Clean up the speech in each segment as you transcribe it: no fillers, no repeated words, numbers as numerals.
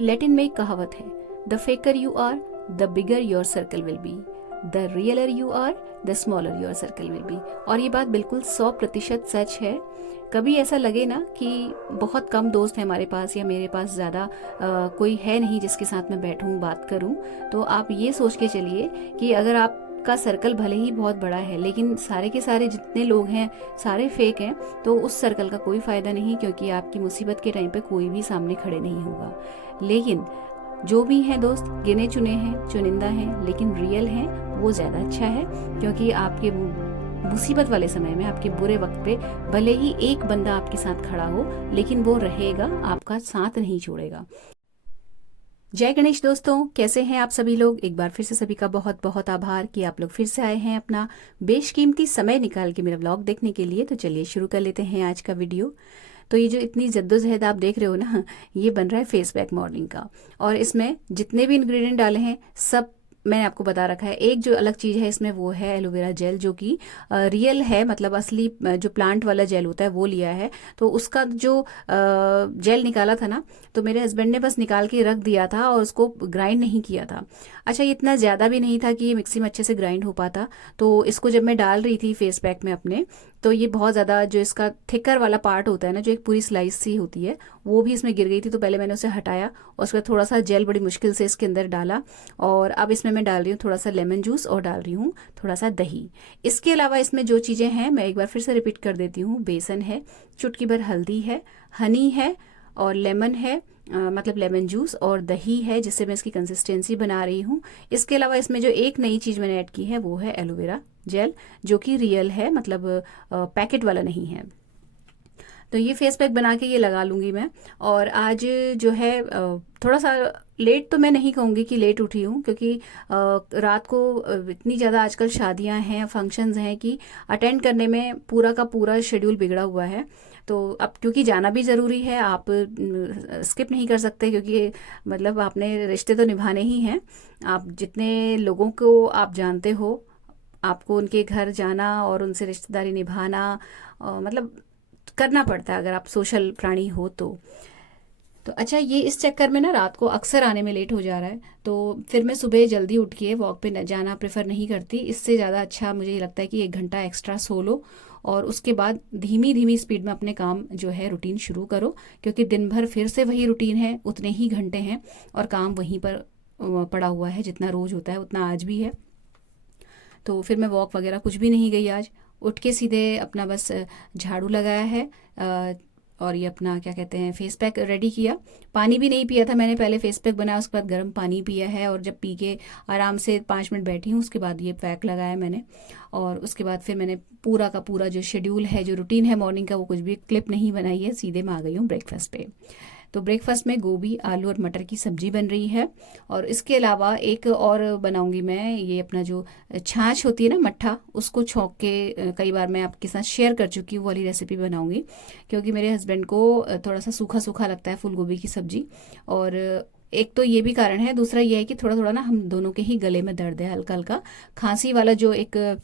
Latin में एक कहावत है, the faker you are the bigger your circle will be, the realer you are the smaller your circle will be. और ये बात बिल्कुल 100% सच है। कभी ऐसा लगे ना कि बहुत कम दोस्त हैं हमारे पास या मेरे पास ज़्यादा कोई है नहीं जिसके साथ मैं बैठूं बात करूं, तो आप ये सोच के चलिए कि अगर आपका सर्कल भले ही बहुत बड़ा है लेकिन सारे के सारे जितने लोग हैं सारे फेक हैं, तो उस सर्कल का कोई फ़ायदा नहीं, क्योंकि आपकी मुसीबत के टाइम पे कोई भी सामने खड़े नहीं होगा। लेकिन जो भी हैं दोस्त, गिने चुने हैं, चुनिंदा हैं, लेकिन रियल हैं, वो ज़्यादा अच्छा है। क्योंकि आपके मुसीबत वाले समय में, आपके बुरे वक्त पे भले ही एक बंदा आपके साथ खड़ा हो, लेकिन वो रहेगा, आपका साथ नहीं छोड़ेगा। जय गणेश दोस्तों, कैसे हैं आप सभी लोग। एक बार फिर से सभी का बहुत बहुत आभार कि आप लोग फिर से आए हैं अपना बेशकीमती समय निकाल के मेरा व्लॉग देखने के लिए। तो चलिए शुरू कर लेते हैं आज का वीडियो। तो ये जो इतनी जद्दोजहद आप देख रहे हो ना, ये बन रहा है फेस पैक मॉर्निंग का। और इसमें जितने भी इंग्रेडिएंट डाले हैं सब मैंने आपको बता रखा है। एक जो अलग चीज़ है इसमें वो है एलोवेरा जेल, जो कि रियल है, मतलब असली जो प्लांट वाला जेल होता है वो लिया है। तो उसका जो जेल निकाला था ना, तो मेरे हस्बैंड ने बस निकाल के रख दिया था और उसको ग्राइंड नहीं किया था। अच्छा, ये इतना ज़्यादा भी नहीं था कि ये मिक्सी में अच्छे से ग्राइंड हो पाता। तो इसको जब मैं डाल रही थी फेस पैक में अपने, तो ये बहुत ज़्यादा जो इसका थिकर वाला पार्ट होता है ना, जो एक पूरी स्लाइस सी होती है, वो भी इसमें गिर गई थी। तो पहले मैंने उसे हटाया और उसके बाद थोड़ा सा जेल बड़ी मुश्किल से इसके अंदर डाला। और अब इसमें मैं डाल रही हूँ थोड़ा सा लेमन जूस और डाल रही हूँ थोड़ा सा दही। इसके अलावा इसमें जो चीज़ें हैं मैं एक बार फिर से रिपीट कर देती हूँ। बेसन है, चुटकी भर हल्दी है, हनी है और लेमन है, मतलब लेमन जूस, और दही है जिससे मैं इसकी कंसिस्टेंसी बना रही हूँ। इसके अलावा इसमें जो एक नई चीज़ मैंने ऐड की है वो है एलोवेरा जेल, जो कि रियल है, मतलब पैकेट वाला नहीं है। तो ये फेस पैक बना के ये लगा लूँगी मैं। और आज जो है थोड़ा सा लेट तो मैं नहीं कहूँगी कि लेट उठी हूँ, क्योंकि रात को इतनी ज़्यादा आजकल शादियाँ हैं, फंक्शंस हैं कि अटेंड करने में पूरा का पूरा शेड्यूल बिगड़ा हुआ है। तो अब क्योंकि जाना भी ज़रूरी है, आप स्किप नहीं कर सकते, क्योंकि मतलब आपने रिश्ते तो निभाने ही हैं। आप जितने लोगों को आप जानते हो, आपको उनके घर जाना और उनसे रिश्तेदारी निभाना मतलब करना पड़ता है, अगर आप सोशल प्राणी हो तो अच्छा, ये इस चक्कर में ना रात को अक्सर आने में लेट हो जा रहा है। तो फिर मैं सुबह जल्दी उठ के वॉक पे न जाना प्रेफर नहीं करती। इससे ज़्यादा अच्छा मुझे ये लगता है कि 1 घंटा एक्स्ट्रा सो लो और उसके बाद धीमी धीमी स्पीड में अपने काम जो है रूटीन शुरू करो, क्योंकि दिन भर फिर से वही रूटीन है, उतने ही घंटे हैं और काम वहीं पर पड़ा हुआ है, जितना रोज़ होता है उतना आज भी है। तो फिर मैं वॉक वगैरह कुछ भी नहीं गई आज। उठ के सीधे अपना बस झाड़ू लगाया है, और ये अपना क्या कहते हैं फेस पैक रेडी किया। पानी भी नहीं पिया था मैंने, पहले फेस पैक बनाया उसके बाद गर्म पानी पिया है, और जब पी के आराम से 5 मिनट बैठी हूँ उसके बाद ये पैक लगाया मैंने। और उसके बाद फिर मैंने पूरा का पूरा जो शेड्यूल है, जो रूटीन है मॉर्निंग का, वो कुछ भी क्लिप नहीं बनाई है, सीधे मैं आ गई हूँ ब्रेकफास्ट पे। तो ब्रेकफास्ट में गोभी, आलू और मटर की सब्जी बन रही है। और इसके अलावा एक और बनाऊंगी मैं, ये अपना जो छाछ होती है ना, मट्ठा, उसको छौंक के कई बार मैं आपके साथ शेयर कर चुकी हूँ, वो वाली रेसिपी बनाऊंगी, क्योंकि मेरे हस्बैंड को थोड़ा सा सूखा सूखा लगता है फूल गोभी की सब्जी। और एक तो ये भी कारण है, दूसरा ये है कि थोड़ा थोड़ा ना हम दोनों के ही गले में दर्द है, हल्का हल्का खांसी वाला, जो एक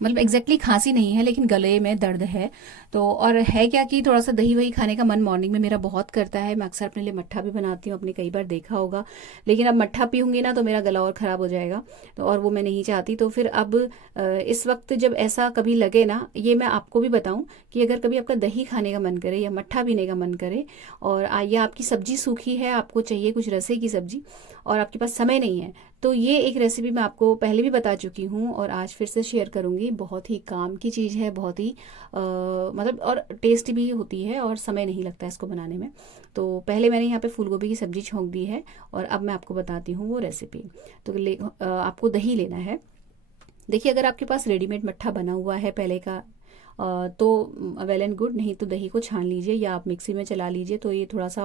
मतलब एग्जैक्टली खांसी नहीं है लेकिन गले में दर्द है। तो और है क्या कि थोड़ा सा दही वही खाने का मन मॉर्निंग में मेरा बहुत करता है। मैं अक्सर अपने लिए मट्ठा भी बनाती हूँ, आपने कई बार देखा होगा, लेकिन अब मट्ठा पीऊँगी ना तो मेरा गला और ख़राब हो जाएगा, तो और वो मैं नहीं चाहती। तो फिर अब इस वक्त जब ऐसा कभी लगे ना, ये मैं आपको भी बताऊँ कि अगर कभी आपका दही खाने का मन करे या मट्ठा पीने का मन करे, और या आपकी सब्जी सूखी है, आपको चाहिए कुछ रसे की सब्जी और आपके पास समय नहीं है, तो ये एक रेसिपी मैं आपको पहले भी बता चुकी हूँ और आज फिर से शेयर करूँगी। बहुत ही काम की चीज़ है, बहुत ही मतलब और टेस्टी भी होती है और समय नहीं लगता इसको बनाने में। तो पहले मैंने यहाँ पे फूल गोभी की सब्जी छोंक दी है और अब मैं आपको बताती हूँ वो रेसिपी। तो आपको दही लेना है। देखिए, अगर आपके पास रेडीमेड मट्ठा बना हुआ है पहले का, तो वेल एंड गुड, नहीं तो दही को छान लीजिए या आप मिक्सी में चला लीजिए, तो ये थोड़ा सा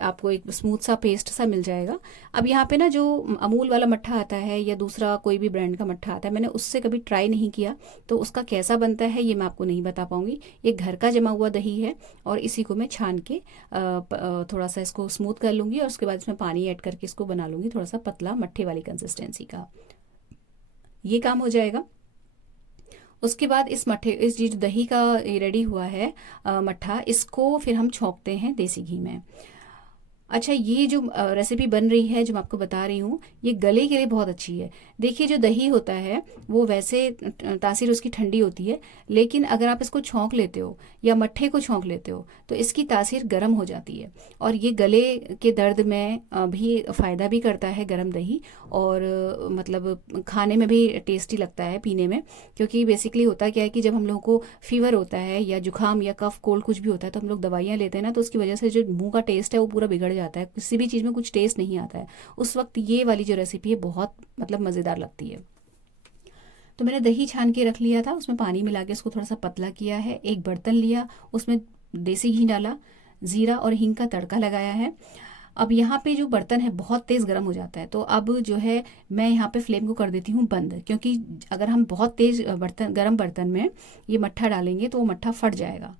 आपको एक स्मूथ सा पेस्ट सा मिल जाएगा। अब यहाँ पे ना जो अमूल वाला मट्ठा आता है या दूसरा कोई भी ब्रांड का मट्ठा आता है, मैंने उससे कभी ट्राई नहीं किया, तो उसका कैसा बनता है ये मैं आपको नहीं बता पाऊँगी। ये घर का जमा हुआ दही है और इसी को मैं छान के थोड़ा सा इसको स्मूथ कर लूँगी और उसके बाद इसमें पानी ऐड करके इसको बना लूँगी थोड़ा सा पतला मट्ठे वाली कंसिस्टेंसी का। ये काम हो जाएगा। उसके बाद इस जो दही का रेडी हुआ है मट्ठा, इसको फिर हम छौंकते हैं देसी घी में। अच्छा, ये जो रेसिपी बन रही है जो मैं आपको बता रही हूँ, ये गले के लिए बहुत अच्छी है। देखिए जो दही होता है वो वैसे तासीर उसकी ठंडी होती है, लेकिन अगर आप इसको छौंक लेते हो या मट्ठे को छौंक लेते हो तो इसकी तासीर गर्म हो जाती है, और ये गले के दर्द में भी फ़ायदा भी करता है गर्म दही। और मतलब खाने में भी टेस्टी लगता है पीने में, क्योंकि बेसिकली होता क्या है कि जब हम लोगों को फीवर होता है या जुकाम या कफ कोल्ड कुछ भी होता है तो हम लोग दवाइयाँ लेते हैं ना, तो उसकी वजह से जो मुंह का टेस्ट है वो पूरा बिगड़ जाता है, किसी भी चीज़ में कुछ टेस्ट नहीं आता है। उस वक्त ये वाली जो रेसिपी है बहुत मतलब मज़ेदार लगती है। तो मैंने दही छान के रख लिया था, उसमें पानी मिला के उसको थोड़ा सा पतला किया है। एक बर्तन लिया, उसमें देसी घी डाला, ज़ीरा और हींग का तड़का लगाया है। अब यहाँ पे जो बर्तन है बहुत तेज़ गर्म हो जाता है, तो अब जो है मैं यहाँ पे फ्लेम को कर देती हूँ बंद, क्योंकि अगर हम बहुत तेज़ गर्म बर्तन में ये मट्ठा डालेंगे तो वो मट्ठा फट जाएगा,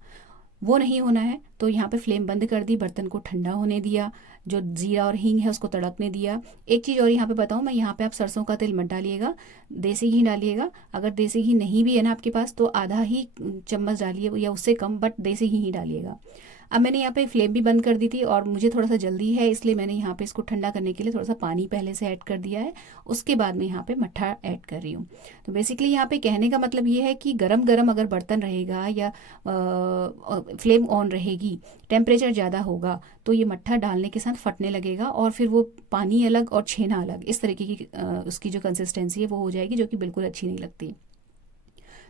वो नहीं होना है। तो यहाँ पे फ्लेम बंद कर दी, बर्तन को ठंडा होने दिया, जो जीरा और हींग है उसको तड़कने दिया। एक चीज़ और यहाँ पे बताऊँ मैं, यहाँ पे आप सरसों का तेल मत डालिएगा, देसी घी डालिएगा। अगर देसी घी नहीं भी है ना आपके पास तो आधा ही चम्मच डालिए या उससे कम, बट देसी घी ही डालिएगा। अब मैंने यहाँ पे फ्लेम भी बंद कर दी थी और मुझे थोड़ा सा जल्दी है, इसलिए मैंने यहाँ पे इसको ठंडा करने के लिए थोड़ा सा पानी पहले से ऐड कर दिया है। उसके बाद मैं यहाँ पे मट्ठा ऐड कर रही हूँ। तो बेसिकली यहाँ पे कहने का मतलब ये है कि गरम गरम अगर बर्तन रहेगा या फ्लेम ऑन रहेगी, टेम्परेचर ज़्यादा होगा, तो ये मट्ठा डालने के साथ फटने लगेगा और फिर वो पानी अलग और छेना अलग, इस तरीके की उसकी जो कंसिस्टेंसी है वो हो जाएगी, जो कि बिल्कुल अच्छी नहीं लगती।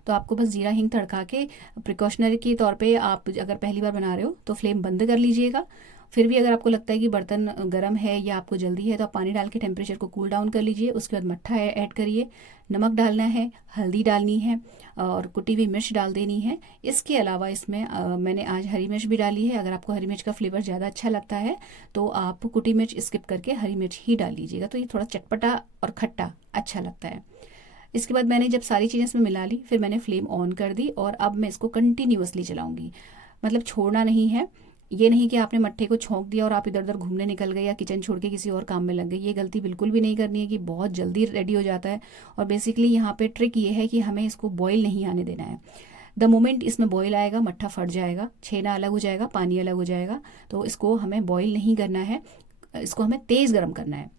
तो आपको बस जीरा हींग तड़का के प्रिकॉशनरी के तौर पे, आप अगर पहली बार बना रहे हो तो फ्लेम बंद कर लीजिएगा। फिर भी अगर आपको लगता है कि बर्तन गर्म है या आपको जल्दी है तो आप पानी डाल के टेम्परेचर को कूल डाउन कर लीजिए। उसके बाद मट्ठा ऐड करिए, नमक डालना है, हल्दी डालनी है और कुटी हुई मिर्च डाल देनी है। इसके अलावा इसमें मैंने आज हरी मिर्च भी डाली है। अगर आपको हरी मिर्च का फ्लेवर ज़्यादा अच्छा लगता है तो आप कुटी मिर्च स्किप करके हरी मिर्च ही डाल लीजिएगा, तो ये थोड़ा चटपटा और खट्टा अच्छा लगता है। इसके बाद मैंने जब सारी चीज़ें इसमें मिला ली, फिर मैंने फ्लेम ऑन कर दी और अब मैं इसको कंटिन्यूअसली चलाऊंगी, मतलब छोड़ना नहीं है। ये नहीं कि आपने मट्ठे को छोंक दिया और आप इधर उधर घूमने निकल गए या किचन छोड़ के किसी और काम में लग गए, ये गलती बिल्कुल भी नहीं करनी है कि बहुत जल्दी रेडी हो जाता है। और बेसिकली यहाँ पे ट्रिक ये है कि हमें इसको बॉईल नहीं आने देना है। द मोमेंट इसमें बॉईल आएगा मट्ठा फट जाएगा, छेना अलग हो जाएगा, पानी अलग हो जाएगा, तो इसको हमें बॉईल नहीं करना है, इसको हमें तेज़ गर्म करना है,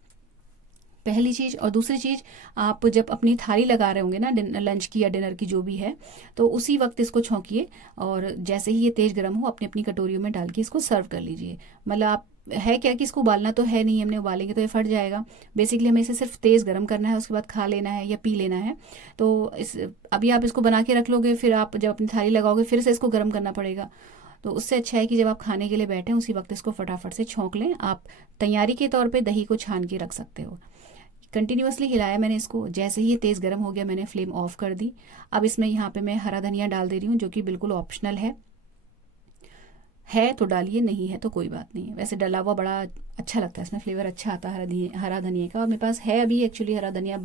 पहली चीज़। और दूसरी चीज़, आप जब अपनी थाली लगा रहे होंगे ना लंच की या डिनर की जो भी है, तो उसी वक्त इसको छौंकिए और जैसे ही ये तेज़ गर्म हो अपनी अपनी कटोरियों में डाल के इसको सर्व कर लीजिए। मतलब आप है क्या कि इसको उबालना तो है नहीं, हमने उबालेंगे तो ये फट जाएगा। बेसिकली हमें इसे सिर्फ तेज़ गर्म करना है, उसके बाद खा लेना है या पी लेना है। तो इस अभी आप इसको बना के रख लोगे, फिर आप जब अपनी थाली लगाओगे फिर से इसको गर्म करना पड़ेगा। तो उससे अच्छा है कि जब आप खाने के लिए बैठें उसी वक्त इसको फटाफट से छौंक लें। आप तैयारी के तौर पे दही को छान के रख सकते हो। कंटिन्यूअसली हिलाया मैंने इसको, जैसे ही ये तेज़ गर्म हो गया मैंने फ्लेम ऑफ कर दी। अब इसमें यहाँ पे मैं हरा धनिया डाल दे रही हूँ, जो कि बिल्कुल ऑप्शनल है तो डालिए, नहीं है तो कोई बात नहीं। वैसे डला हुआ बड़ा अच्छा लगता है, इसमें फ्लेवर अच्छा आता है हरा धनिया का। और मेरे पास है अभी एक्चुअली हरा धनिया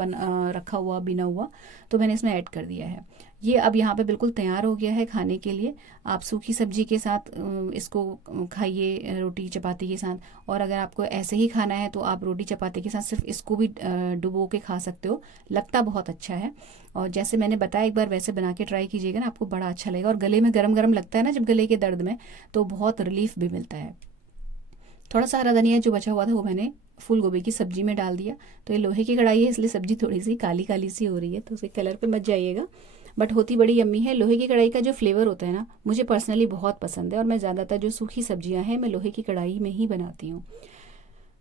रखा हुआ बिना हुआ, तो मैंने इसमें ऐड कर दिया है। ये अब यहाँ पे बिल्कुल तैयार हो गया है खाने के लिए। आप सूखी सब्जी के साथ इसको खाइए, रोटी चपाती के साथ। और अगर आपको ऐसे ही खाना है तो आप रोटी चपाती के साथ सिर्फ इसको भी डुबो के खा सकते हो, लगता बहुत अच्छा है। और जैसे मैंने बताया एक बार वैसे बना के ट्राई कीजिएगा ना, आपको बड़ा अच्छा लगेगा। और गले में गरम गरम लगता है ना जब गले के दर्द में, तो बहुत रिलीफ भी मिलता है। थोड़ा सा हरा धनिया जो बचा हुआ था वो मैंने फूल गोभी की सब्जी में डाल दिया। तो ये लोहे की कढ़ाई है इसलिए सब्जी थोड़ी सी काली काली सी हो रही है, तो उसके कलर पे मत जाइएगा, बट होती बड़ी यम्मी है। लोहे की कढ़ाई का जो फ्लेवर होता है ना, मुझे पर्सनली बहुत पसंद है, और मैं ज़्यादातर जो सूखी सब्जियां हैं मैं लोहे की कढ़ाई में ही बनाती हूँ।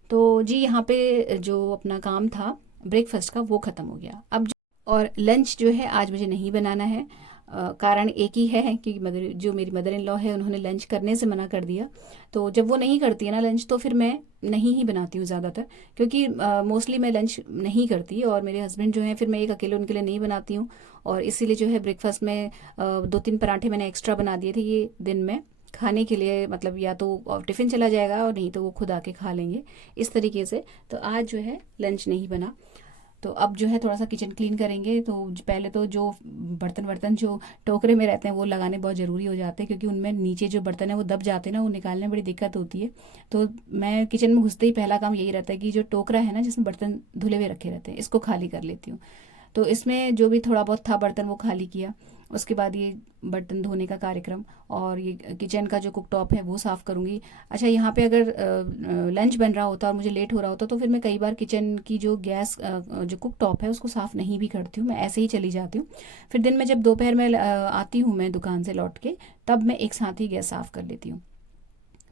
तो जी यहाँ पे जो अपना काम था ब्रेकफास्ट का वो ख़त्म हो गया। अब और लंच जो है आज मुझे नहीं बनाना है। कारण एक ही है कि जो मेरी मदर इन लॉ है उन्होंने लंच करने से मना कर दिया। तो जब वो नहीं करती है ना लंच, तो फिर मैं नहीं ही बनाती हूँ ज़्यादातर, क्योंकि मोस्टली मैं लंच नहीं करती और मेरे हस्बैंड जो हैं फिर मैं एक अकेले उनके लिए नहीं बनाती हूँ। और इसीलिए जो है ब्रेकफास्ट में 2-3 पराठे मैंने एक्स्ट्रा बना दिए थे ये दिन में खाने के लिए, मतलब या तो टिफ़िन चला जाएगा और नहीं तो वो खुद आके खा लेंगे इस तरीके से। तो आज जो है लंच नहीं बना। तो अब जो है थोड़ा सा किचन क्लीन करेंगे। तो पहले तो जो बर्तन जो टोकरे में रहते हैं वो लगाने बहुत ज़रूरी हो जाते हैं, क्योंकि उनमें नीचे जो बर्तन है वो दब जाते हैं ना, वो निकालने में बड़ी दिक्कत होती है। तो मैं किचन में घुसते ही पहला काम यही रहता है कि जो टोकरा है ना जिसमें बर्तन धुले हुए रखे रहते हैं, इसको खाली कर लेती हूँ। तो इसमें जो भी थोड़ा बहुत था बर्तन वो खाली किया। उसके बाद ये बर्तन धोने का कार्यक्रम, और ये किचन का जो कुक टॉप है वो साफ़ करूँगी। अच्छा, यहाँ पे अगर लंच बन रहा होता और मुझे लेट हो रहा होता तो फिर मैं कई बार किचन की जो गैस जो कुक टॉप है उसको साफ़ नहीं भी करती हूँ, मैं ऐसे ही चली जाती हूँ। फिर दिन में जब दोपहर में आती हूँ मैं दुकान से लौट के, तब मैं एक साथ ही गैस साफ़ कर लेती हूँ।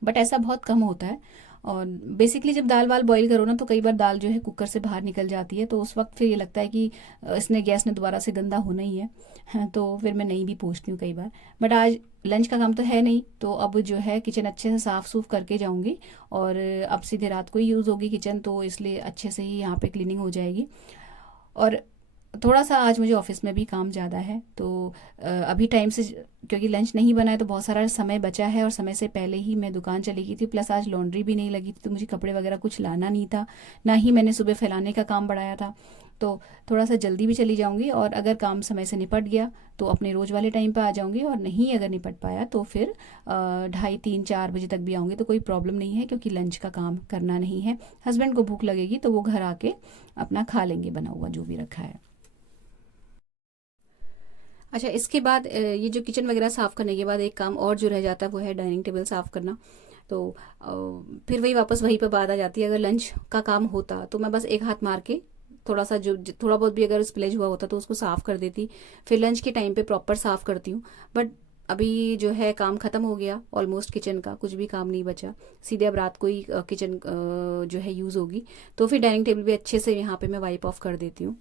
बट ऐसा बहुत कम होता है। और बेसिकली जब दाल वाल बॉईल करो ना तो कई बार दाल जो है कुकर से बाहर निकल जाती है, तो उस वक्त फिर ये लगता है कि इसने गैस ने दोबारा से गंदा होना ही है। हाँ, तो फिर मैं नहीं भी पूछती हूँ कई बार। बट आज लंच का काम तो है नहीं, तो अब जो है किचन अच्छे से साफ़ सूफ करके जाऊँगी। और अब सीधे रात को ही यूज़ होगी किचन, तो इसलिए अच्छे से ही यहाँ पे क्लीनिंग हो जाएगी। और थोड़ा सा आज मुझे ऑफिस में भी काम ज़्यादा है, तो अभी टाइम से क्योंकि लंच नहीं बना है तो बहुत सारा समय बचा है, और समय से पहले ही मैं दुकान चली गई थी। प्लस आज लॉन्ड्री भी नहीं लगी थी, तो मुझे कपड़े वगैरह कुछ लाना नहीं था, ना ही मैंने सुबह फैलाने का काम बढ़ाया था। तो थोड़ा सा जल्दी भी चली जाऊंगी, और अगर काम समय से निपट गया तो अपने रोज़ वाले टाइम पे आ जाऊंगी, और नहीं अगर निपट पाया तो फिर 2:30-3-4 बजे तक भी आऊँगी, तो कोई प्रॉब्लम नहीं है, क्योंकि लंच का काम करना नहीं है। हस्बैंड को भूख लगेगी तो वो घर आके अपना खा लेंगे बना हुआ जो भी रखा है। अच्छा, इसके बाद ये जो किचन वगैरह साफ़ करने के बाद एक काम और जो रह जाता है वो है डाइनिंग टेबल साफ़ करना। तो फिर वही वापस वहीं पर बात आ जाती है। अगर लंच का काम होता तो मैं बस एक हाथ मार के थोड़ा सा थोड़ा बहुत भी अगर स्प्लेज हुआ होता तो उसको साफ़ कर देती, फिर लंच के टाइम पे प्रॉपर साफ़ करती हूँ। बट अभी जो है काम ख़त्म हो गया ऑलमोस्ट, किचन का कुछ भी काम नहीं बचा। सीधे अब रात को ही किचन जो है यूज़ होगी, तो फिर डाइनिंग टेबल भी अच्छे से यहाँ पे मैं वाइप ऑफ कर देती हूँ।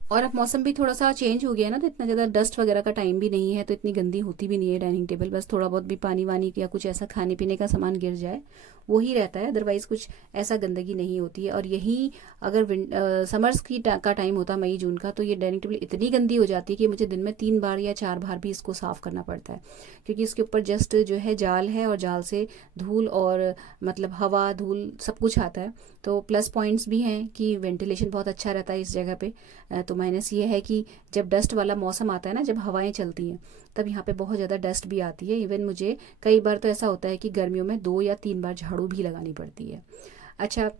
और अब मौसम भी थोड़ा सा चेंज हो गया है ना, तो इतना ज़्यादा डस्ट वगैरह का टाइम भी नहीं है, तो इतनी गंदी होती भी नहीं है डाइनिंग टेबल। बस थोड़ा बहुत भी पानी वानी या कुछ ऐसा खाने पीने का सामान गिर जाए वो ही रहता है, अदरवाइज़ कुछ ऐसा गंदगी नहीं होती है। और यही अगर समर्स का टाइम होता मई जून का, तो ये डाइनिंग टेबल इतनी गंदी हो जाती है कि मुझे दिन में 3 बार या 4 बार भी इसको साफ़ करना पड़ता है, क्योंकि इसके ऊपर जस्ट जो है जाल है, और जाल से धूल और मतलब हवा धूल सब कुछ आता है। तो प्लस पॉइंट्स भी हैं कि वेंटिलेशन बहुत अच्छा रहता है इस जगह पे। तो माइनस ये है कि जब डस्ट वाला मौसम आता है ना, जब हवाएं चलती हैं, तब यहाँ पे बहुत ज़्यादा डस्ट भी आती है। इवन मुझे कई बार तो ऐसा होता है कि गर्मियों में 2 या 3 बार झाड़ू भी लगानी पड़ती है। अच्छा,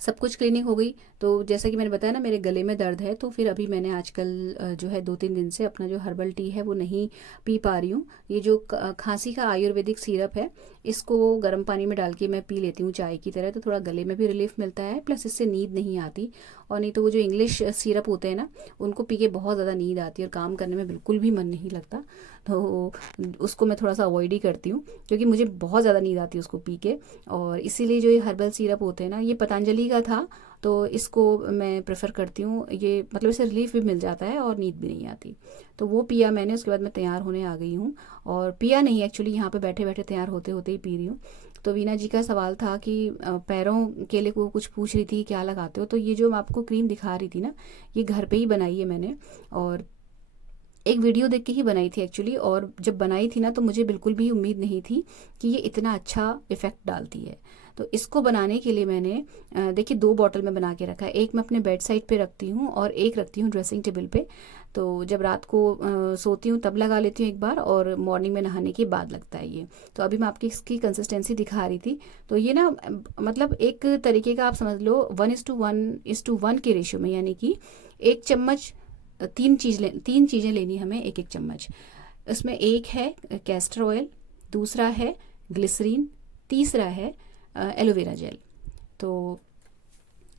सब कुछ क्लीनिंग हो गई, तो जैसा कि मैंने बताया ना मेरे गले में दर्द है, तो फिर अभी मैंने आजकल जो है 2-3 दिन से अपना जो हर्बल टी है वो नहीं पी पा रही हूँ। ये जो खांसी का आयुर्वेदिक सिरप है, इसको गर्म पानी में डाल के मैं पी लेती हूँ चाय की तरह, तो थोड़ा गले में भी रिलीफ मिलता है, प्लस इससे नींद नहीं आती। और नहीं तो वो जो इंग्लिश सिरप होते हैं ना, उनको पी के बहुत ज़्यादा नींद आती है और काम करने में बिल्कुल भी मन नहीं लगता। तो उसको मैं थोड़ा सा अवॉइड ही करती हूँ, क्योंकि मुझे बहुत ज़्यादा नींद आती है उसको पी के। और इसीलिए जो ये हर्बल सिरप होते हैं ना, ये पतंजलि का था, तो इसको मैं प्रेफर करती हूँ। ये मतलब इससे रिलीफ भी मिल जाता है और नींद भी नहीं आती। तो वो पिया मैंने, उसके बाद मैं तैयार होने आ गई हूँ। और पिया नहीं एक्चुअली, यहाँ पे बैठे बैठे तैयार होते होते ही पी रही हूँ। तो वीना जी का सवाल था कि पैरों के लिए को कुछ पूछ रही थी क्या लगाते हो, तो ये जो मैं आपको क्रीम दिखा रही थी ना, ये घर पे ही बनाई है मैंने। और एक वीडियो देख के ही बनाई थी एक्चुअली, और जब बनाई थी ना तो मुझे बिल्कुल भी उम्मीद नहीं थी कि ये इतना अच्छा इफ़ेक्ट डालती है। तो इसको बनाने के लिए मैंने देखिए 2 बॉटल में बना के रखा है। एक मैं अपने बेड साइड पे रखती हूँ और एक रखती हूँ ड्रेसिंग टेबल पे। तो जब रात को सोती हूँ तब लगा लेती हूँ एक बार, और मॉर्निंग में नहाने के बाद लगता है ये। तो अभी मैं आपकी इसकी कंसिस्टेंसी दिखा रही थी। तो ये ना मतलब एक तरीके का आप समझ लो 1:1 के रेशियो में, यानी कि 1 चम्मच, 3 चीज़ें लेनी हमें, एक एक चम्मच। इसमें एक है कैस्टर ऑयल, दूसरा है ग्लिसरीन, तीसरा है एलोवेरा जेल। तो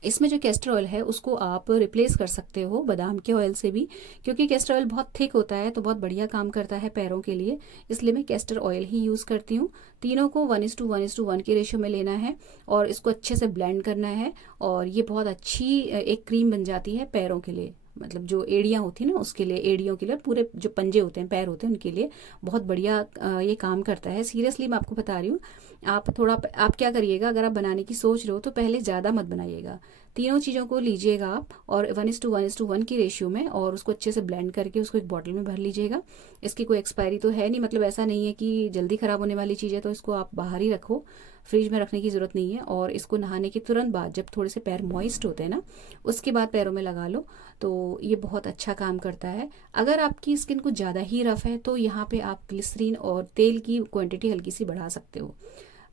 इसमें जो कैस्टर ऑयल है उसको आप रिप्लेस कर सकते हो बादाम के ऑयल से भी, क्योंकि कैस्टर ऑयल बहुत थिक होता है तो बहुत बढ़िया काम करता है पैरों के लिए, इसलिए मैं कैस्टर ऑयल ही यूज़ करती हूँ। तीनों को 1:1 के रेशियो में लेना है और इसको अच्छे से ब्लेंड करना है, और ये बहुत अच्छी एक क्रीम बन जाती है पैरों के लिए। मतलब जो एड़ियाँ होती हैं ना उसके लिए, एड़ियों के लिए, पूरे जो पंजे होते हैं पैर होते हैं उनके लिए बहुत बढ़िया ये काम करता है। सीरियसली मैं आपको बता रही हूँ। आप क्या करिएगा, अगर आप बनाने की सोच रहे हो तो पहले ज़्यादा मत बनाइएगा, तीनों चीज़ों को लीजिएगा आप और 1:1 की रेशियो में, और उसको अच्छे से ब्लेंड करके उसको एक बॉटल में भर लीजिएगा। इसकी कोई एक्सपायरी तो है नहीं, मतलब ऐसा नहीं है कि जल्दी ख़राब होने वाली चीज़ है, तो इसको आप बाहर ही रखो, फ्रिज में रखने की ज़रूरत नहीं है। और इसको नहाने के तुरंत बाद जब थोड़े से पैर मॉइस्ट होते हैं ना, उसके बाद पैरों में लगा लो, तो ये बहुत अच्छा काम करता है। अगर आपकी स्किन कुछ ज़्यादा ही रफ़ है तो यहाँ पे आप ग्लिसरीन और तेल की क्वांटिटी हल्की सी बढ़ा सकते हो।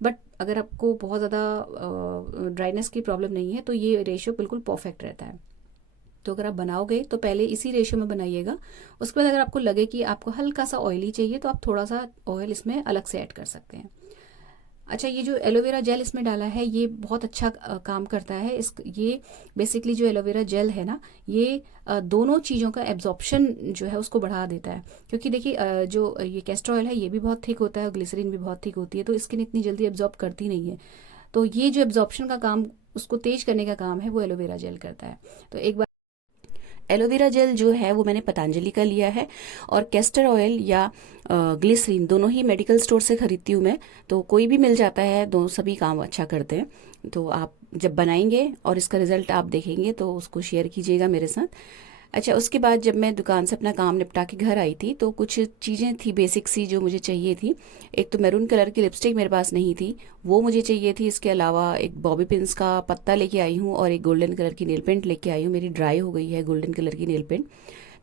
बट अगर आपको बहुत ज़्यादा ड्राइनेस की प्रॉब्लम नहीं है तो ये रेशियो बिल्कुल परफेक्ट रहता है। तो अगर आप बनाओगे तो पहले इसी रेशियो में बनाइएगा। उसके बाद अगर आपको लगे कि आपको हल्का सा ऑयली चाहिए तो आप थोड़ा सा ऑयल इसमें अलग से ऐड कर सकते हैं। अच्छा, ये जो एलोवेरा जेल इसमें डाला है ये बहुत अच्छा काम करता है। ये बेसिकली जो एलोवेरा जेल है ना, ये दोनों चीज़ों का एब्जॉर्प्शन जो है उसको बढ़ा देता है। क्योंकि देखिए जो ये कैस्टर ऑयल है ये भी बहुत थिक होता है और ग्लिसरीन भी बहुत थिक होती है, तो स्किन इतनी जल्दी एब्जॉर्ब करती नहीं है। तो ये जो एब्जॉर्प्शन का काम, उसको तेज करने का काम है, वो एलोवेरा जेल करता है। तो एक बार एलोवेरा जेल जो है वो मैंने पतंजलि का लिया है, और कैस्टर ऑयल या ग्लिसरीन दोनों ही मेडिकल स्टोर से खरीदती हूँ मैं। तो कोई भी मिल जाता है, दो सभी काम अच्छा करते हैं। तो आप जब बनाएंगे और इसका रिजल्ट आप देखेंगे तो उसको शेयर कीजिएगा मेरे साथ। अच्छा, उसके बाद जब मैं दुकान से अपना काम निपटा के घर आई थी तो कुछ चीज़ें थी बेसिक सी जो मुझे चाहिए थी। एक तो मैरून कलर की लिपस्टिक मेरे पास नहीं थी, वो मुझे चाहिए थी। इसके अलावा एक बॉबी पिन्स का पत्ता लेके आई हूँ और एक गोल्डन कलर की नेल पेंट लेके आई हूँ। मेरी ड्राई हो गई है गोल्डन कलर की नेल पेंट।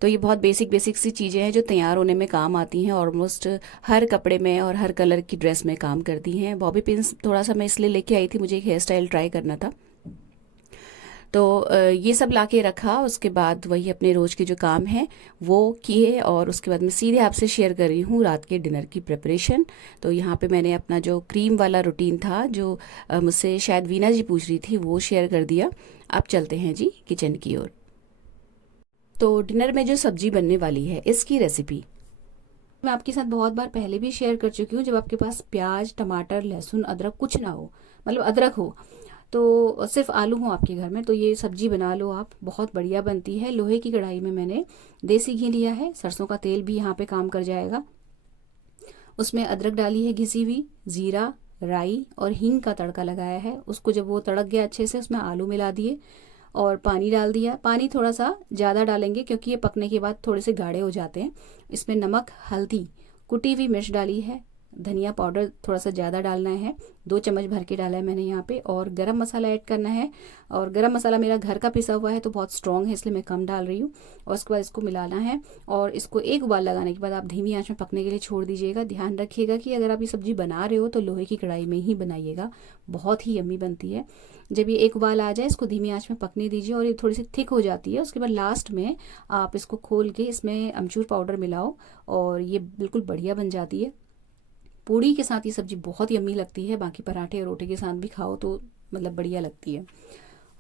तो ये बहुत बेसिक बेसिक सी चीज़ें हैं जो तैयार होने में काम आती हैं, ऑलमोस्ट हर कपड़े में और हर कलर की ड्रेस में काम करती हैं। बॉबी पिन्स थोड़ा सा मैं इसलिए लेके आई थी, मुझे एक हेयर स्टाइल ट्राई करना था। तो ये सब ला के रखा। उसके बाद वही अपने रोज़ के जो काम हैं वो किए, और उसके बाद मैं सीधे आपसे शेयर कर रही हूँ रात के डिनर की प्रिपरेशन। तो यहाँ पे मैंने अपना जो क्रीम वाला रूटीन था, जो मुझसे शायद वीना जी पूछ रही थी, वो शेयर कर दिया। अब चलते हैं जी किचन की ओर। तो डिनर में जो सब्जी बनने वाली है इसकी रेसिपी मैं आपके साथ बहुत बार पहले भी शेयर कर चुकी हूँ। जब आपके पास प्याज, टमाटर, लहसुन, अदरक कुछ ना हो, मतलब अदरक हो, तो सिर्फ आलू हो आपके घर में, तो ये सब्जी बना लो आप, बहुत बढ़िया बनती है। लोहे की कढ़ाई में मैंने देसी घी लिया है, सरसों का तेल भी यहाँ पे काम कर जाएगा। उसमें अदरक डाली है घिसी हुई, जीरा, राई और हींग का तड़का लगाया है। उसको जब वो तड़क गया अच्छे से, उसमें आलू मिला दिए और पानी डाल दिया। पानी थोड़ा सा ज़्यादा डालेंगे क्योंकि ये पकने के बाद थोड़े से गाढ़े हो जाते हैं। इसमें नमक, हल्दी, कुटी हुई मिर्च डाली है, धनिया पाउडर थोड़ा सा ज़्यादा डालना है, 2 चम्मच भर के डाला है मैंने यहाँ पे, और गरम मसाला ऐड करना है। और गरम मसाला मेरा घर का पिसा हुआ है तो बहुत स्ट्रॉन्ग है, इसलिए मैं कम डाल रही हूँ। और उसके बाद इसको मिलाना है, और इसको एक उबाल लगाने के बाद आप धीमी आंच में पकने के लिए छोड़ दीजिएगा। ध्यान रखिएगा कि अगर आप ये सब्जी बना रहे हो तो लोहे की कढ़ाई में ही बनाइएगा, बहुत ही यम्मी बनती है। जब ये एक उबाल आ जाए इसको धीमी आंच में पकने दीजिए, और ये थोड़ी सी थिक हो जाती है। उसके बाद लास्ट में आप इसको खोल के इसमें अमचूर पाउडर मिलाओ और ये बिल्कुल बढ़िया बन जाती है। पूड़ी के साथ ये सब्जी बहुत यम्मी लगती है, बाकी पराठे और रोटी के साथ भी खाओ तो मतलब बढ़िया लगती है।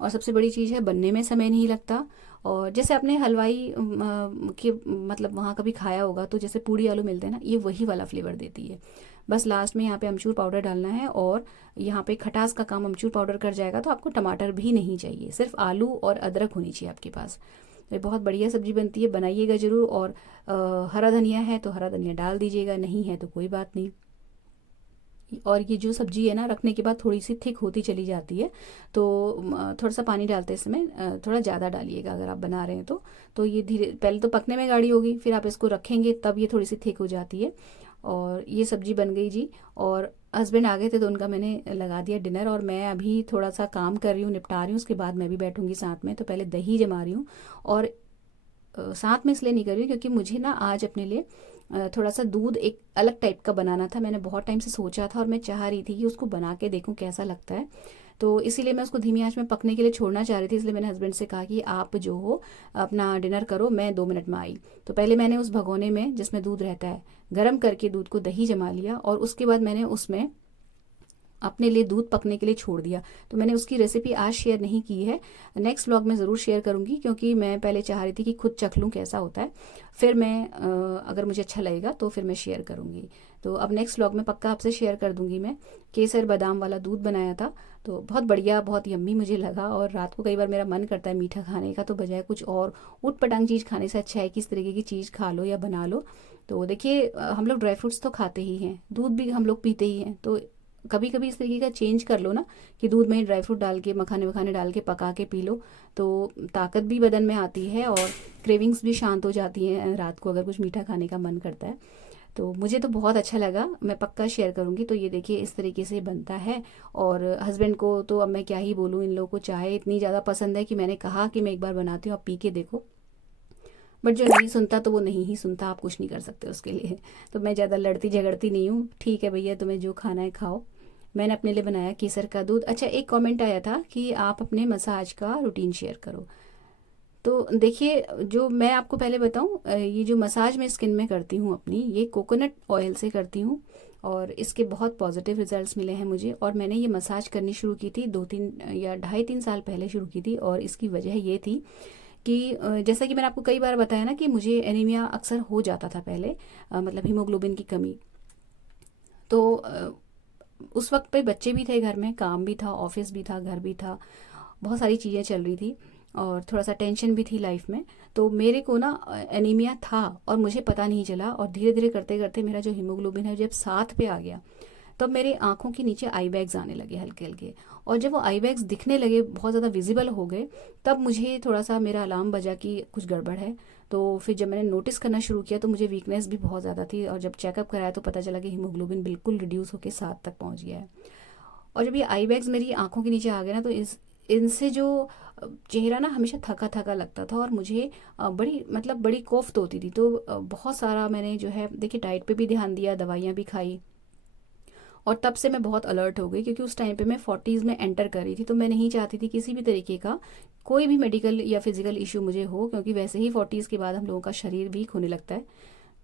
और सबसे बड़ी चीज़ है, बनने में समय नहीं लगता। और जैसे आपने हलवाई के मतलब वहाँ कभी खाया होगा, तो जैसे पूड़ी आलू मिलते हैं ना, ये वही वाला फ्लेवर देती है। बस लास्ट में यहाँ पे अमचूर पाउडर डालना है, और यहाँ पे खटास का काम अमचूर पाउडर कर जाएगा। तो आपको टमाटर भी नहीं चाहिए, सिर्फ आलू और अदरक होनी चाहिए आपके पास। तो ये बहुत बढ़िया सब्जी बनती है, बनाइएगा ज़रूर। और हरा धनिया है तो हरा धनिया डाल दीजिएगा, नहीं है तो कोई बात नहीं। और ये जो सब्जी है ना, रखने के बाद थोड़ी सी थिक होती चली जाती है, तो थोड़ा सा पानी डालते हैं इसमें, थोड़ा ज़्यादा डालिएगा अगर आप बना रहे हैं तो ये धीरे, पहले तो पकने में गाढ़ी होगी, फिर आप इसको रखेंगे तब ये थोड़ी सी थिक हो जाती है। और ये सब्जी बन गई जी। और हस्बैंड आ गए थे तो उनका मैंने लगा दिया डिनर, और मैं अभी थोड़ा सा काम कर रही हूँ, निपटा रही हूँ। उसके बाद मैं भी बैठूंगी साथ में। तो पहले दही जमा रही हूँ, और साथ में इसलिए नहीं कर रही हूँ क्योंकि मुझे ना आज अपने लिए थोड़ा सा दूध एक अलग टाइप का बनाना था। मैंने बहुत टाइम से सोचा था और मैं चाह रही थी कि उसको बना के देखूं कैसा लगता है। तो इसीलिए मैं उसको धीमी आंच में पकने के लिए छोड़ना चाह रही थी। इसलिए मैंने हस्बैंड से कहा कि आप जो हो अपना डिनर करो, मैं 2 मिनट में आई। तो पहले मैंने उस भगोने में जिसमें दूध रहता है, गर्म करके दूध को दही जमा लिया, और उसके बाद मैंने उसमें अपने लिए दूध पकने के लिए छोड़ दिया। तो मैंने उसकी रेसिपी आज शेयर नहीं की है, नेक्स्ट व्लॉग में ज़रूर शेयर करूँगी, क्योंकि मैं पहले चाह रही थी कि खुद चख लूँ कैसा होता है, फिर मैं अगर मुझे अच्छा लगेगा तो फिर मैं शेयर करूँगी। तो अब नेक्स्ट व्लॉग में पक्का आपसे शेयर कर दूँगी मैं। केसर बादाम वाला दूध बनाया था, तो बहुत बढ़िया, बहुत यम्मी मुझे लगा। और रात को कई बार मेरा मन करता है मीठा खाने का, तो बजाय कुछ और ऊट पटांग चीज़ खाने से अच्छा है कि इस तरीके की चीज़ खा लो या बना लो। तो देखिए हम लोग ड्राई फ्रूट्स तो खाते ही हैं, दूध भी हम लोग पीते ही हैं, तो कभी कभी इस तरीके का चेंज कर लो ना, कि दूध में ड्राई फ्रूट डाल के, मखाने वखाने डाल के पका के पी लो, तो ताकत भी बदन में आती है और क्रेविंग्स भी शांत हो जाती हैं रात को अगर कुछ मीठा खाने का मन करता है। तो मुझे तो बहुत अच्छा लगा, मैं पक्का शेयर करूँगी। तो ये देखिए इस तरीके से बनता है। और हस्बैंड को तो अब मैं क्या ही बोलूँ, इन लोगों को चाय इतनी ज़्यादा पसंद है कि मैंने कहा कि मैं एक बार बनाती हूँ, आप पी के देखो। बट जो नहीं सुनता तो वो नहीं ही सुनता, आप कुछ नहीं कर सकते उसके लिए। तो मैं ज़्यादा लड़ती झगड़ती नहीं हूँ, ठीक है भैया तुम्हें जो खाना है खाओ। मैंने अपने लिए बनाया केसर का दूध। अच्छा, एक कमेंट आया था कि आप अपने मसाज का रूटीन शेयर करो, तो देखिए, जो मैं आपको पहले बताऊं, ये जो मसाज मैं स्किन में करती हूँ अपनी, ये कोकोनट ऑयल से करती हूँ और इसके बहुत पॉजिटिव रिजल्ट्स मिले हैं मुझे। और मैंने ये मसाज करनी शुरू की थी 2-3 या 2.5-3 साल पहले शुरू की थी। और इसकी वजह ये थी कि जैसा कि मैंने आपको कई बार बताया ना कि मुझे एनीमिया अक्सर हो जाता था पहले, मतलब हीमोग्लोबिन की कमी। तो उस वक्त पे बच्चे भी थे घर में, काम भी था, ऑफिस भी था, घर भी था, बहुत सारी चीज़ें चल रही थी और थोड़ा सा टेंशन भी थी लाइफ में। तो मेरे को ना एनीमिया था और मुझे पता नहीं चला, और धीरे धीरे करते करते मेरा जो हीमोग्लोबिन है जब 7 पे आ गया, तब मेरे आंखों के नीचे आई बैग्स आने लगे हल्के हल्के। और जब वो आई बैग्स दिखने लगे, बहुत ज़्यादा विजिबल हो गए, तब मुझे थोड़ा सा मेरा अलार्म बजा कि कुछ गड़बड़ है। तो फिर जब मैंने नोटिस करना शुरू किया तो मुझे वीकनेस भी बहुत ज़्यादा थी, और जब चेकअप कराया तो पता चला कि हीमोग्लोबिन बिल्कुल रिड्यूस होकर 7 तक पहुँच गया है। और जब ये आई बैग्स मेरी आंखों के नीचे आ गए ना, तो इनसे जो चेहरा ना हमेशा थका थका लगता था, और मुझे बड़ी कोफ्त होती थी। तो बहुत सारा मैंने जो है देखिए डाइट पे भी ध्यान दिया, दवाइयाँ भी खाई, और तब से मैं बहुत अलर्ट हो गई, क्योंकि उस टाइम पे मैं 40s में एंटर कर रही थी। तो मैं नहीं चाहती थी किसी भी तरीके का कोई भी मेडिकल या फिजिकल इशू मुझे हो, क्योंकि वैसे ही 40s के बाद हम लोगों का शरीर वीक होने लगता है।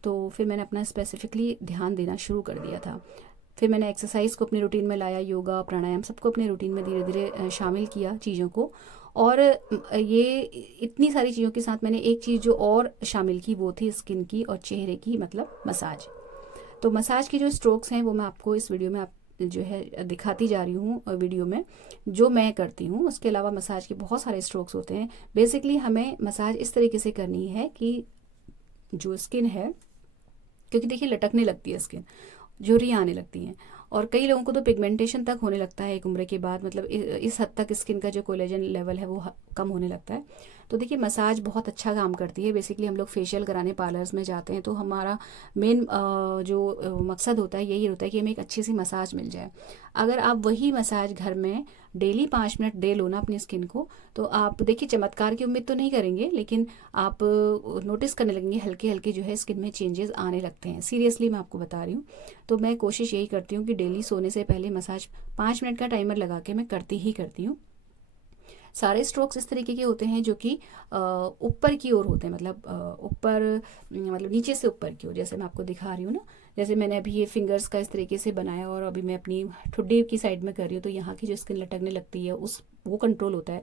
तो फिर मैंने अपना स्पेसिफिकली ध्यान देना शुरू कर दिया था। फिर मैंने एक्सरसाइज को अपनी रूटीन में लाया, योगा प्राणायाम सबको अपने रूटीन में धीरे धीरे शामिल किया चीज़ों को। और ये इतनी सारी चीज़ों के साथ मैंने एक चीज़ जो और शामिल की, वो थी स्किन की और चेहरे की, मतलब मसाज। तो मसाज की जो स्ट्रोक्स हैं वो मैं आपको इस वीडियो में आप जो है दिखाती जा रही हूँ वीडियो में, जो मैं करती हूँ। उसके अलावा मसाज के बहुत सारे स्ट्रोक्स होते हैं। बेसिकली हमें मसाज इस तरीके से करनी है कि जो स्किन है, क्योंकि देखिए लटकने लगती है स्किन, झुर्रियाँ आने लगती हैं, और कई लोगों को तो पिगमेंटेशन तक होने लगता है एक उम्र के बाद, मतलब इस हद तक स्किन का जो कोलेजन लेवल है वो कम होने लगता है। तो देखिए मसाज बहुत अच्छा काम करती है। बेसिकली हम लोग फेशियल कराने पार्लर्स में जाते हैं, तो हमारा मेन जो मकसद होता है यही होता है कि हमें एक अच्छी सी मसाज मिल जाए। अगर आप वही मसाज घर में डेली 5 मिनट दे लो ना अपनी स्किन को, तो आप देखिए चमत्कार की उम्मीद तो नहीं करेंगे, लेकिन आप नोटिस करने लगेंगे हल्के हल्के जो है स्किन में चेंजेस आने लगते हैं। सीरियसली मैं आपको बता रही हूँ। तो मैं कोशिश यही करती हूँ कि डेली सोने से पहले मसाज 5 मिनट का टाइमर लगा के मैं करती ही करती हूँ। सारे स्ट्रोक्स इस तरीके के होते हैं जो कि ऊपर की ओर होते हैं, मतलब ऊपर, मतलब नीचे से ऊपर की ओर, जैसे मैं आपको दिखा रही हूँ ना। जैसे मैंने अभी ये फिंगर्स का इस तरीके से बनाया, और अभी मैं अपनी ठुड्डी की साइड में कर रही हूँ, तो यहाँ की जो स्किन लटकने लगती है वो कंट्रोल होता है।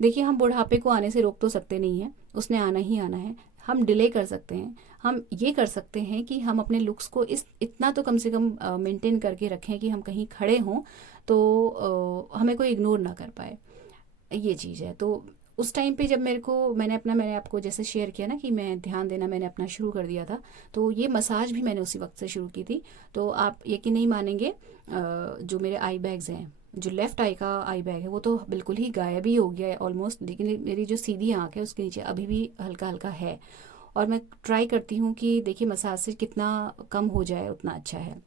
देखिए हम बुढ़ापे को आने से रोक तो सकते नहीं हैं, उसने आना ही आना है। हम डिले कर सकते हैं, हम ये कर सकते हैं कि हम अपने लुक्स को इतना तो कम से कम मेंटेन करके रखें कि हम कहीं खड़े हों तो हमें कोई इग्नोर ना कर पाए, ये चीज़ है। तो उस टाइम पे जब मैंने आपको जैसे शेयर किया ना कि मैं ध्यान देना मैंने अपना शुरू कर दिया था, तो ये मसाज भी मैंने उसी वक्त से शुरू की थी। तो आप यकीन नहीं मानेंगे, जो मेरे आई बैग्स हैं, जो लेफ़्ट आई का आई बैग है वो तो बिल्कुल ही गायब ही हो गया है ऑलमोस्ट, लेकिन मेरी जो सीधी आँख है उसके नीचे अभी भी हल्का हल्का है। और मैं ट्राई करती हूँ कि देखिए मसाज से कितना कम हो जाए उतना अच्छा है।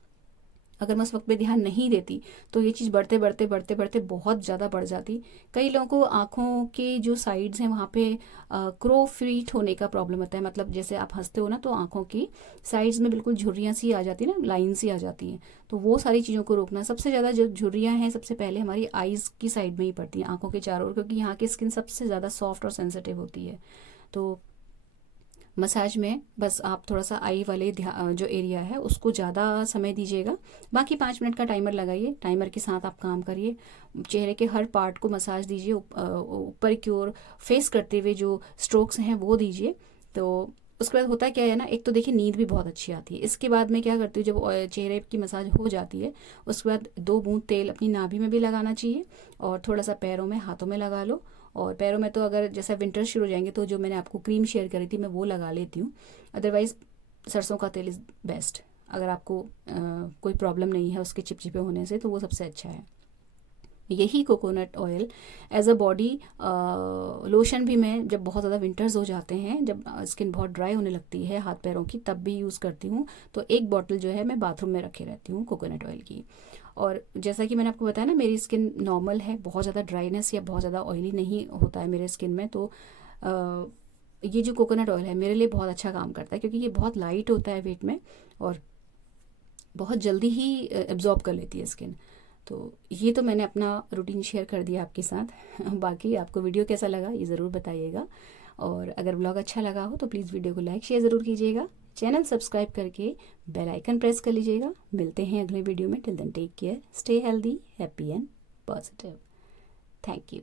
अगर मैं उस वक्त पे ध्यान नहीं देती तो ये चीज़ बढ़ते बढ़ते बढ़ते बढ़ते बहुत ज़्यादा बढ़ जाती। कई लोगों को आँखों के जो साइड्स हैं वहाँ पे क्रो फीट होने का प्रॉब्लम होता है, मतलब जैसे आप हंसते हो ना तो आँखों की साइड्स में बिल्कुल झुर्रियाँ सी आ जाती है ना, लाइन सी आ जाती हैं। तो वो सारी चीज़ों को रोकना, सबसे ज़्यादा जो झुर्रियाँ हैं सबसे पहले हमारी आइज़ की साइड में ही पड़ती हैं, आँखों के चारों ओर, क्योंकि यहाँ की स्किन सबसे ज़्यादा सॉफ्ट और सेंसिटिव होती है। तो मसाज में बस आप थोड़ा सा आई वाले जो एरिया है उसको ज़्यादा समय दीजिएगा। बाकी 5 मिनट का टाइमर लगाइए, टाइमर के साथ आप काम करिए। चेहरे के हर पार्ट को मसाज दीजिए, ऊपर की ओर फेस करते हुए जो स्ट्रोक्स हैं वो दीजिए। तो उसके बाद होता क्या है ना, एक तो देखिए नींद भी बहुत अच्छी आती है। इसके बाद मैं क्या करती हूँ, जब चेहरे की मसाज हो जाती है उसके बाद 2 बूंद तेल अपनी नाभि में भी लगाना चाहिए, और थोड़ा सा पैरों में हाथों में लगा लो। और पैरों में तो अगर जैसा विंटर शुरू हो जाएंगे तो जो मैंने आपको क्रीम शेयर करी थी मैं वो लगा लेती हूँ। अदरवाइज़ सरसों का तेल इज़ बेस्ट, अगर आपको कोई प्रॉब्लम नहीं है उसके चिपचिपे होने से, तो वो सबसे अच्छा है। यही coconut oil as a body lotion भी मैं जब बहुत ज़्यादा विंटर्स हो जाते हैं, जब स्किन बहुत ड्राई होने लगती है हाथ पैरों की, तब भी यूज़ करती हूँ। तो एक बॉटल जो है मैं बाथरूम में रखे रहती हूँ कोकोनट ऑयल की। और जैसा कि मैंने आपको बताया ना, मेरी स्किन नॉर्मल है, बहुत ज़्यादा ड्राइनेस या बहुत ज़्यादा ऑयली नहीं होता है मेरे स्किन में। तो ये जो कोकोनट ऑयल है मेरे लिए बहुत अच्छा काम करता है, क्योंकि ये बहुत लाइट होता है वेट में और बहुत जल्दी ही एब्जॉर्ब कर लेती है स्किन। तो ये तो मैंने अपना रूटीन शेयर कर दिया आपके साथ। बाकी आपको वीडियो कैसा लगा ये ज़रूर बताइएगा, और अगर ब्लॉग अच्छा लगा हो तो प्लीज़ वीडियो को लाइक शेयर ज़रूर कीजिएगा, चैनल सब्सक्राइब करके बेल आइकन प्रेस कर लीजिएगा। मिलते हैं अगले वीडियो में। Till then take care, stay healthy, happy and positive. Thank you.